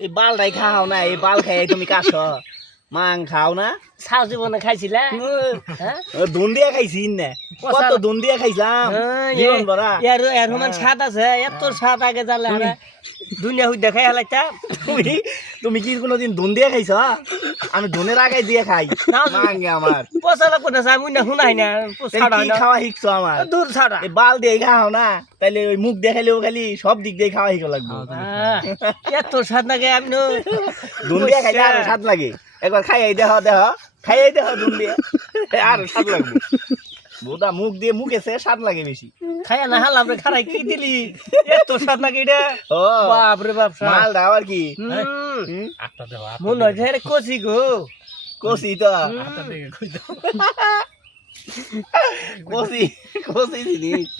এই বালটাই খাও না, এই বাল খাই তুমি কাশ মাং খাও না। সারা জীবনে খাইছিলা হ্যাঁ দুন দিয়া খাইছি না, কত দুন দিয়া খাইছিলাম জীবন ভরা। এর সমান স্বাদ আছে, এত স্বাদ আগে জানলে আমরা দুনিয়া হুই দেখাই হালাইতা। তুমি কি কোনোদিন দুন দিয়া খাইছ? আমি দুনের আগে দিয়ে খাই মাঙ্গে আমার। পচালা কোনা চা মুই না শুনাই না ছাড়া কি না খাওয়া শিখছো আমার? দূর ছাড়া এই বাল দিয়ে খাও না, তাইলে ওই মুখ দেখাইলেও খালি সব দিক দিয়ে খাওয়া শিখো লাগবে। এত স্বাদ লাগে আমি দুন দিয়া খাইলে আরো স্বাদ লাগে। একবার খাইয়াই দেহ খাইয়াই দেহ দুন দিয়ে আরো স্বাদ লাগবে। বোদা মুখ দিয়ে মুখেছে স্বাদ লাগে বেশি। খাইয়া না হালাম রে খারাই কি দিলি এত স্বাদ নাকি রে? ও বাপ রে বাপ মাল দাও আর কি। মনে হয় রে কচি গো কষি তো কষি কষি জিনিস।